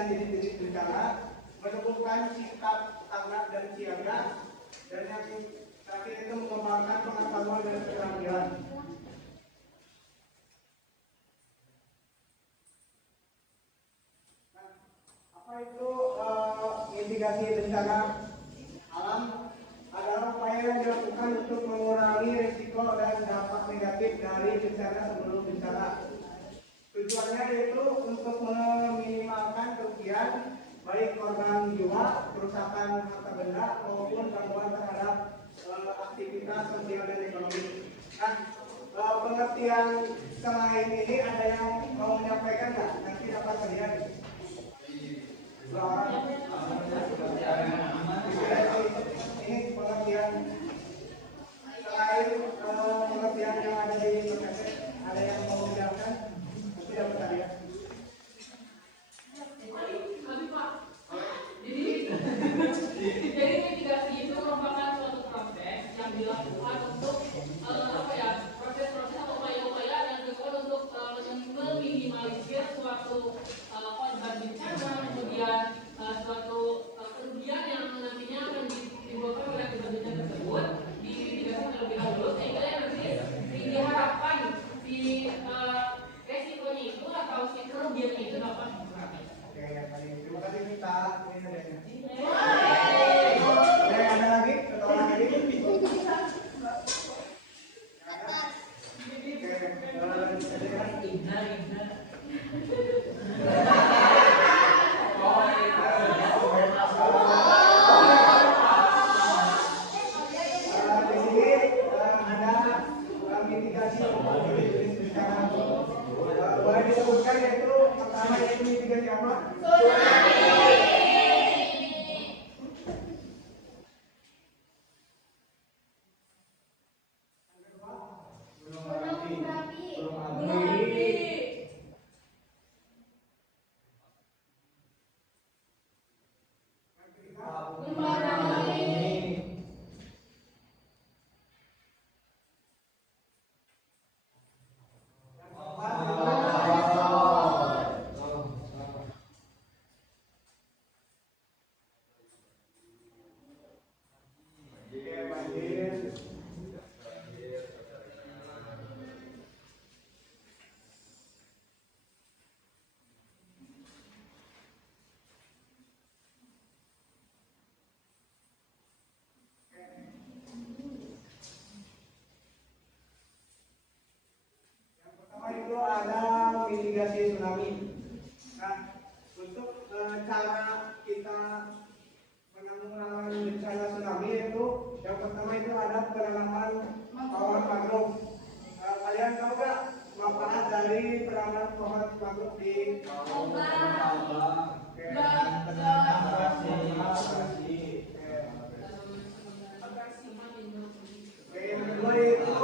pengertian titik-titik bencana, menemukan sikap tanggap dan siaga, dan yang terakhir itu mengembangkan pengetahuan dan keterampilan. Nah, apa itu mitigasi bencana alam? Adalah upaya yang dilakukan untuk mengurangi risiko dan dampak negatif dari bencana sebelum bencana. Tujuannya yaitu untuk meminimalkan kerugian baik korban jiwa, kerusakan harta benda maupun gangguan terhadap aktivitas sosial dan ekonomi. Nah, pengertian selain ini ada yang mau menyampaikan nggak? Nanti dapat kalian. Ini pengertian selain pengertian yang ada di PPT, ada yang mau menjelaskan? Nanti dapat kalian. Jadi mitigasi itu merupakan suatu proses yang dilakukan untuk proses-proses atau upaya-upaya yang dilakukan untuk meminimalisir suatu korban bencana, kemudian suatu kerugian yang nantinya akan ditimbulkan oleh akibat bencana tersebut dimitigasi terlebih dahulu sehingga nanti diharapkan si resikonya itu atau si kerugiannya itu dapat dikurangi. Oke, terima kasih kita. Ada lagi? Atau lagi? Boleh disebutkan yaitu pertama yaitu mitigasi apa? Itu ada mitigasi tsunami. Nah, untuk cara kita menanggulangi bencana tsunami itu yang pertama itu ada penanaman pohon mangrove. Kalian tahu nggak manfaat dari penanaman pohon mangrove di yang kedua itu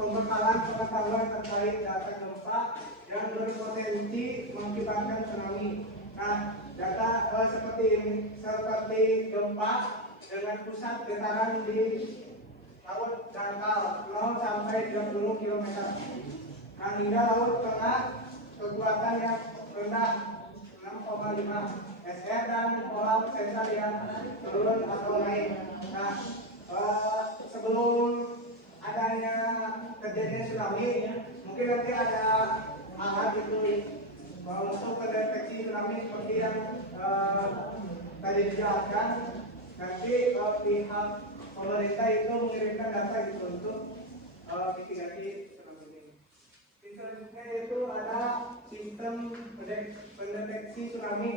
pembekalan pengetahuan terkait data gempa yang berpotensi mengakibatkan tsunami. Nah, data seperti ini, seperti gempa dengan pusat getaran di laut dangkal 0 sampai 30 km. Nah, hingga laut tengah kekuatan yang rendah 6,5 SR dan pola sensor yang turun atau naik. Nah, sebelum adanya kejadian tsunami, mungkin nanti ada alat itu untuk mendeteksi tsunami seperti yang tadi dijelaskan. Nanti pihak pemerintah itu mengirimkan data itu untuk mitigasi tsunami ini. Selanjutnya itu ada sistem pendeteksi tsunami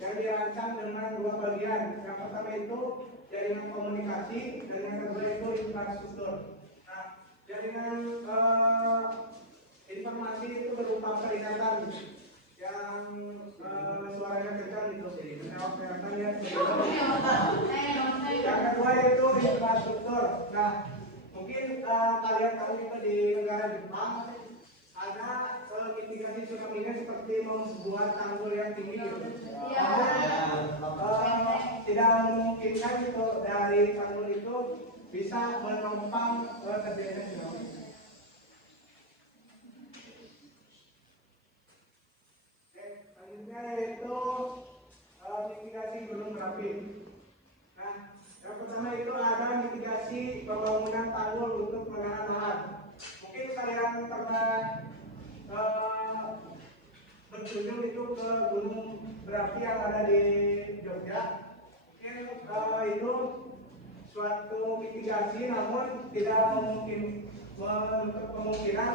yang dirancang dengan dua bagian. Yang pertama itu jaringan komunikasi dan yang kedua itu infrastruktur. Nah, jaringan informasi itu berupa peringatan yang suaranya kencang gitu. Peringatan ya. Yang kedua itu infrastruktur. Nah, mungkin kalian tahu itu di negara Jepang ada mitigasi tsunami seperti membuat tanggul yang tinggi gitu. Tidak memungkinkan itu dari tanggul itu bisa menopang terjadinya tsunami. Selanjutnya yaitu berarti yang ada di Jogja mungkin itu suatu mitigasi, namun tidak mungkin menutup kemungkinan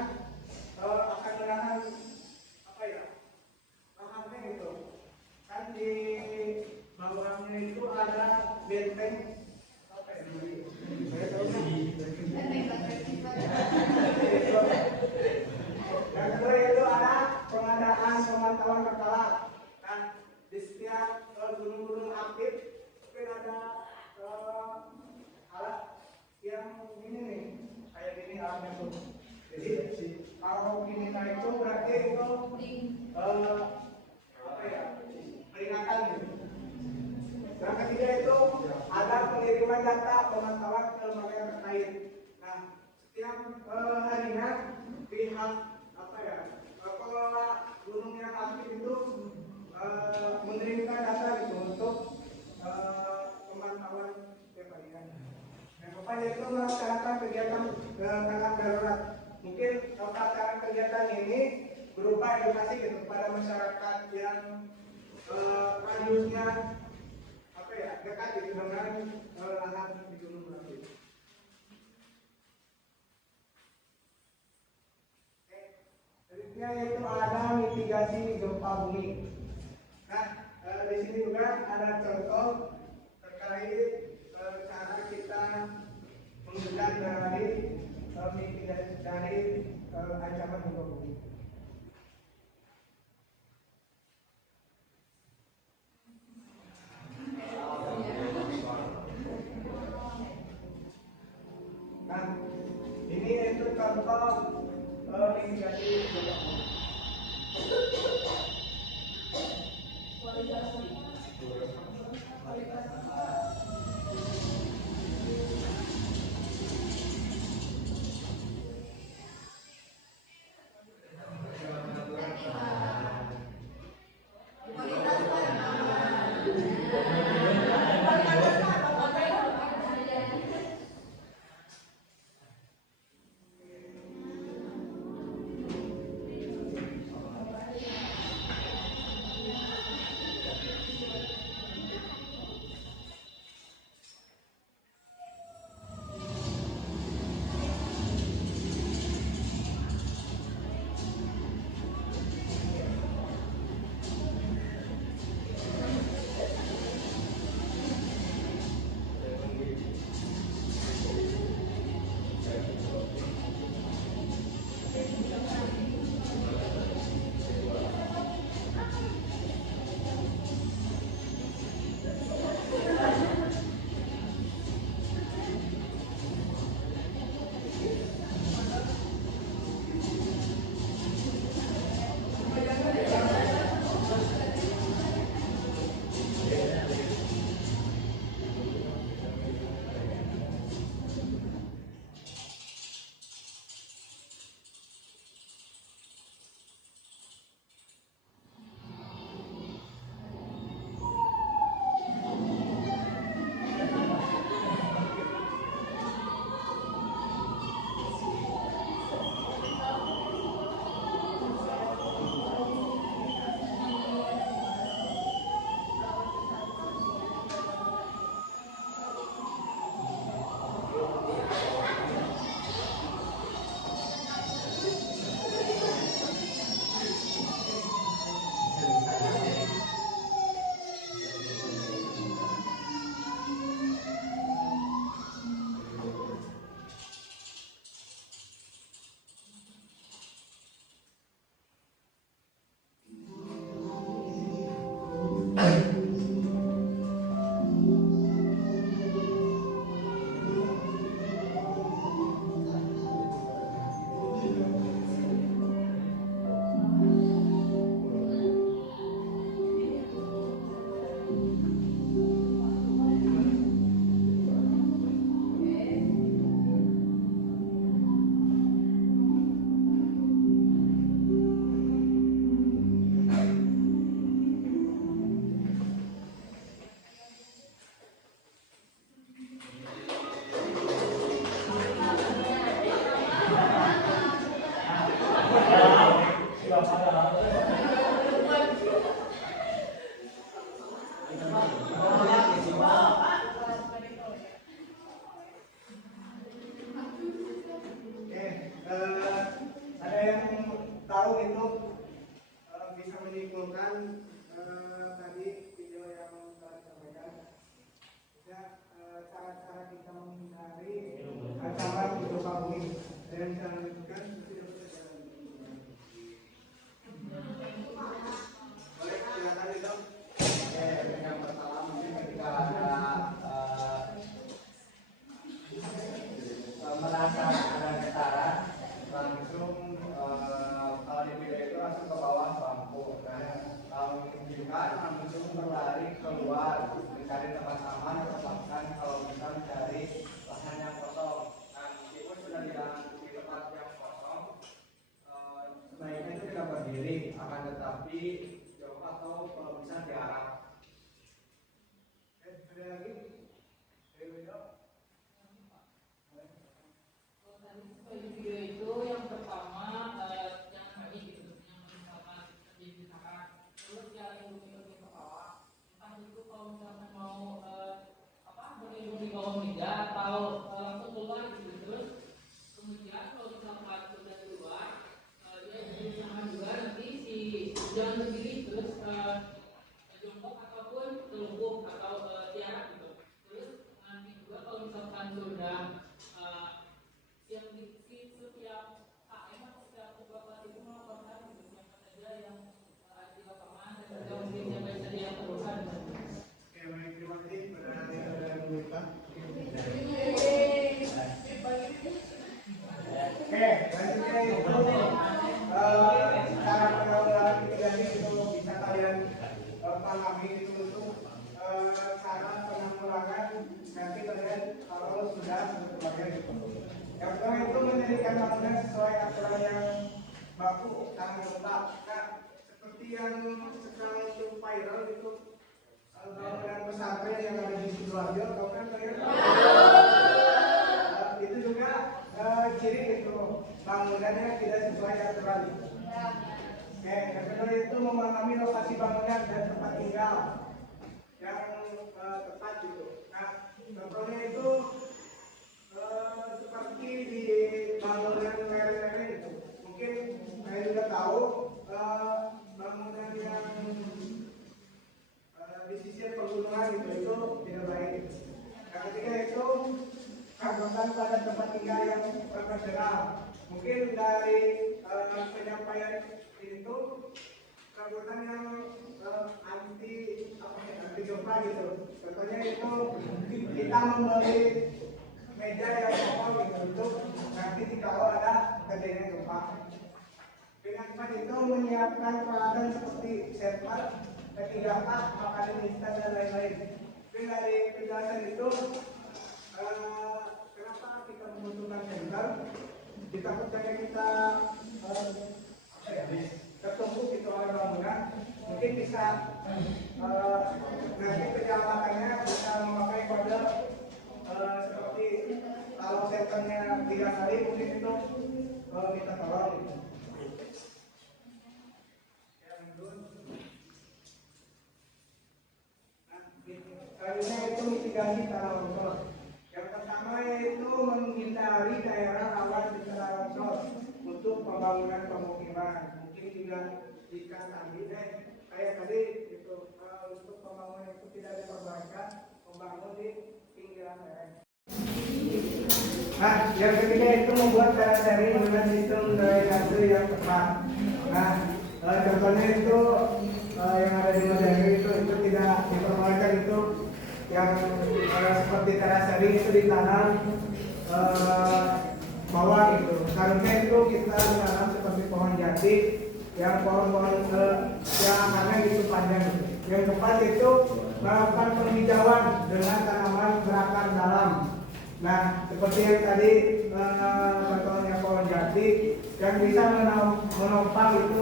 akan menahan apa ya, lahannya gitu. Kan di bawahnya itu ada benteng apa ya namanya? Dan kedua itu ada pengadaan pemantauan berkala. Nah, di setiap gunung-gunung aktif mungkin ada alat yang ini nih, kayak gini alatnya tuh. Jadi kalau ini itu berarti itu apa ya, peringatan gitu. Yang ketiga itu ada pengiriman data pemantauan ke lembaga yang terkait. Nah, setiap harinya pihak apa ya, pengelola gunung yang aktif itu mengirimkan data gitu untuk pemantauan setiap harinya. Nah, upaya itu melaksanakan kegiatan tanggap darurat. Mungkin pelaksanaan kegiatan ini berupa edukasi gitu kepada masyarakat yang radiusnya apa ya, dekat gitu dengan lahan di Gunung Merapi. Selanjutnya yaitu ada mitigasi gempa bumi. Nah, di sini juga ada contoh terkait cara kita menghindar dari mitigasi dari ancaman gempa bumi. Nah, ini itu contoh mitigasi gempa bumi. untuk berlari keluar, mencari tempat aman atau bahkan kalau bisa mencari lahan yang kosong. Nah, meskipun sudah di tempat yang kosong, sebaiknya itu tidak berdiri, akan tetapi jauh atau kalau bisa diarah. Ada lagi? Video itu yang pertama yang tadi gitu, yang misalkan diceritakan, terus yang ilmu-ilmu kepala, entah itu kalau misalkan mau berilmu di bawah meja atau langsung keluar gitu. Terus kemudian kalau misalkan sudah keluar, dia berusaha juga nanti si jangan berdiri terus jongkok ataupun telungkup atau tiarap gitu. Terus nanti juga kalau misalkan sudah setiap KM atau setiap kelompok itu melaporkan siapa saja yang ada di lapangan dan juga mungkin siapa saja yang terluka. Oke, baik, terima kasih kepada saudara Buita. Oke, selanjutnya itu cara penanggulangan mitigasi itu bisa kalian pahami itu untuk cara penanggulangan nanti kalian kalau sudah berkeluarga gitu. Yang pertama itu mendirikan bangunan sesuai aturan yang baku dan lengkap. Nah, seperti yang sekarang itu viral itu bangunan pesantren yang ada di Sidoarjo, tahu kan kalian? Itu juga ciri itu bangunannya tidak sesuai aturan. Oke, yang kedua itu memahami lokasi bangunan dan tempat tinggal yang tepat gitu. Nah, contohnya itu seperti di bangunan lereng-lereng itu, mungkin saya juga tahu bangunan yang di sisi pegunungan itu tidak baik. Yang ketiga itu kagumkan pada tempat tinggal yang profesional. Mungkin dari penyampaian itu kagumkan yang anti gempa gitu. Contohnya itu kita membeli meja yang kokoh gitu untuk nanti kalau ada terjadinya gempa. Dengan itu menyiapkan peralatan seperti server, P3K, makanan instan dan lain-lain. Tapi dari penjelasan itu, kenapa kita membutuhkan shelter? Ditakutkan kita tertumpuk gitu oleh bangunan, mungkin bisa nanti penyelamatkannya bisa memakai kode seperti kalau shelternya 3 kali mungkin itu minta tolong gitu. Selanjutnya itu mitigasi tanah longsor. Yang pertama yaitu menghindari daerah rawan bencana longsor untuk pembangunan pemukiman. Mungkin juga jika kayak tadi itu untuk pembangunan itu tidak diperbolehkan membangun di pinggiran lereng. Nah, yang ketiga itu membuat cara sharing dengan sistem drainase yang tepat. Nah, contohnya itu yang ada di Madani itu tidak diperbolehkan itu yang seperti terasering itu ditanam bawah gitu. Seharusnya itu kita tanam seperti pohon jati yang pohon-pohon yang akarnya gitu panjang. Yang tepat itu melakukan penghijauan dengan tanaman berakar dalam. Nah, seperti yang tadi contohnya pohon jati yang bisa menopang itu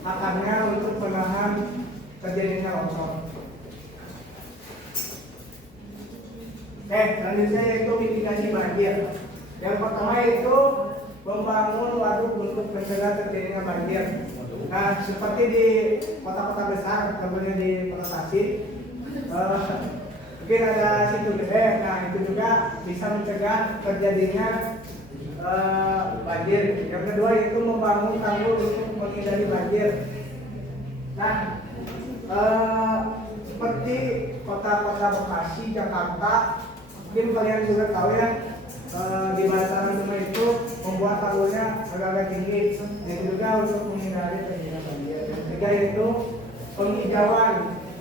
akarnya untuk menahan terjadinya longsor. Selanjutnya yaitu mitigasi banjir. Yang pertama itu membangun waduk untuk mencegah terjadinya banjir. Nah, seperti di kota-kota besar, contohnya di Kota Tasik, mungkin ada situ gede. Nah, itu juga bisa mencegah terjadinya banjir. Yang kedua itu membangun tanggul untuk menghindari banjir. Nah, seperti kota-kota Bekasi, Jakarta, mungkin kalian juga tahu ya, di bantaran rumah itu membuat tanggulnya agak tinggi. Itu juga untuk menghindari terjadinya banjir. Yang ketiga itu penghijauan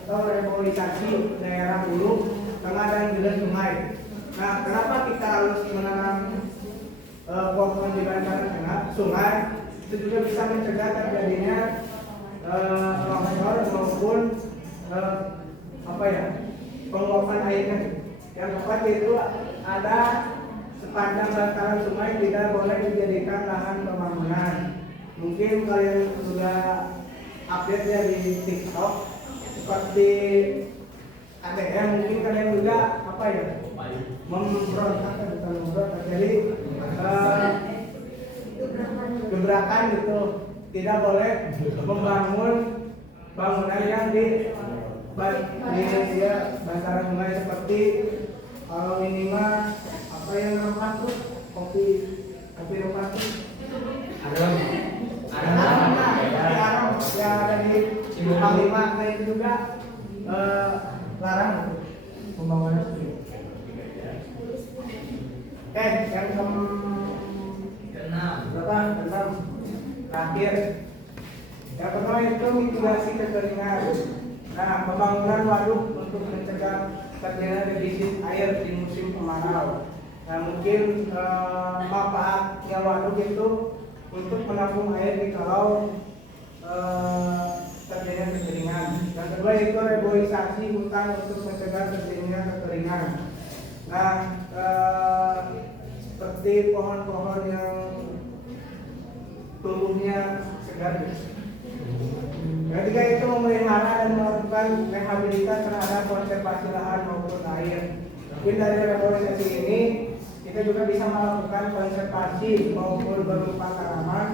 atau reboisasi daerah hulu, tengah dan juga sungai. Nah, kenapa kita harus menanam pohon di bantaran sungai? Itu juga bisa mencegah terjadinya longsor maupun apa ya, penguapan airnya. Yang keempat itu ada sepanjang bantaran sungai tidak boleh dijadikan lahan pembangunan. Mungkin kalian sudah update ya di TikTok seperti ADM, mungkin kalian juga apa ya, memberontak, bukan memberontak, jadi gebrakan gitu, tidak boleh membangun bangunan yang di bantaran sungai seperti kalau ini mah apa yang rempah tuh, kopi rempah tuh ada yang ada di Panglima, nah itu juga larang pembangunan seperti itu. Yang keenam terakhir, yang pertama itu mitigasi kekeringan. Nah, pembangunan waduk untuk mencegah terjadinya defisit air di musim kemarau. Nah, mungkin manfaatnya waduk itu untuk menampung air di kalau terjadinya kekeringan. Yang kedua itu reboisasi hutan untuk mencegah terjadinya kekeringan. Nah, seperti pohon-pohon yang tumbuhnya segar. Yang ketiga itu memelihara dan melakukan rehabilitas terhadap konservasi lahan maupun air. Mungkin dari reboisasi ini kita juga bisa melakukan konservasi maupun berupa tanaman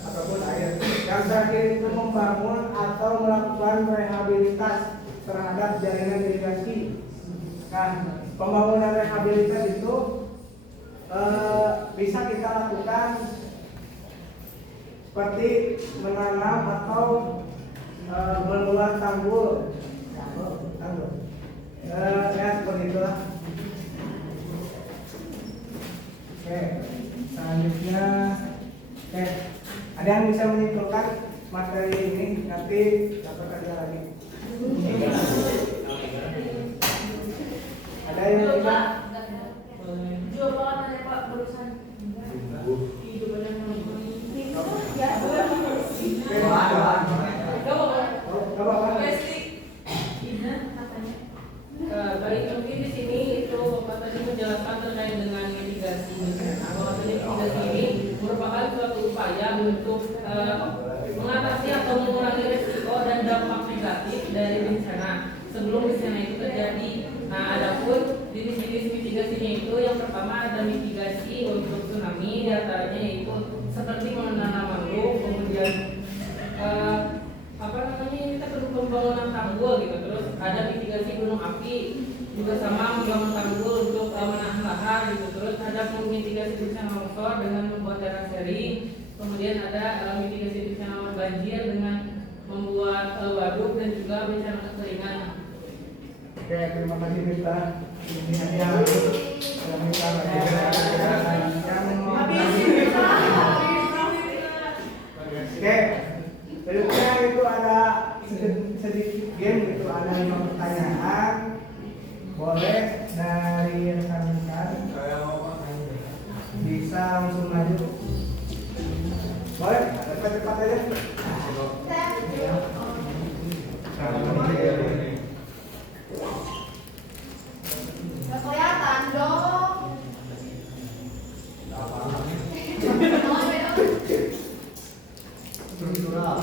ataupun air. Yang terakhir itu membangun atau melakukan rehabilitas terhadap jaringan irigasi. Nah, pembangunan rehabilitas itu bisa kita lakukan seperti menanam atau membuat tanggul. Ya seperti itulah. Oke, selanjutnya, ada yang bisa menyimpulkan materi ini, nanti dapat kerja lagi. Ada yang bisa? Jawaban dari Pak barusan. Baik, mungkin di sini itu Bapak tadi menjelaskan terkait dengan mitigasi bencana. Bahwa mitigasi ini merupakan suatu upaya untuk mengatasi atau mengurangi risiko dan dampak negatif dari bencana sebelum bencana itu terjadi. Nah, adapun jenis-jenis mitigasinya itu yang pertama ada mitigasi untuk tsunami, diantaranya yaitu seperti menanam mangrove, kemudian kita perlu pembangunan tanggul gitu. Terus ada mitigasi gunung api juga sama membangun tanggul untuk menahan lahar gitu. Terus ada mitigasi bencana longsor dengan membuat terasering. Kemudian ada mitigasi bencana banjir dengan membuat waduk dan juga bencana kekeringan. Oke, terima kasih Mita. Ini hadiah yang Mita Oke, berikutnya itu ada sedikit game gitu, ada 5 pertanyaan. Boleh dari rekan-rekan bisa langsung maju. Boleh, cepat-cepat aja. Nggak kelihatan dong. Struktural.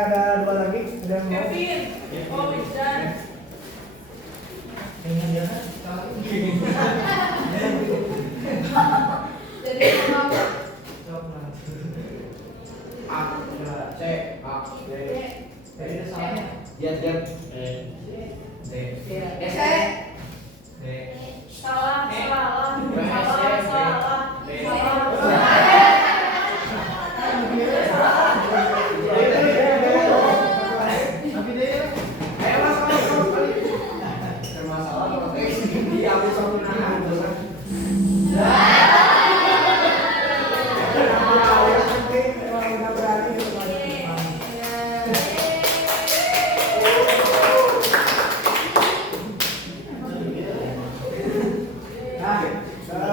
ada dua lagi, ada yang mau? Kevin, oh Rizdan. Jadi sama salah,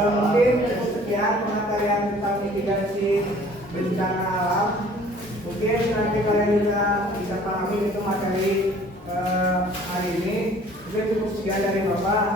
Mungkin sekian pengatarian tentang mitigasi bencana alam. Mungkin nanti kalian juga bisa pahami itu materi hari ini. Mungkin cukup sekian dari Bapak.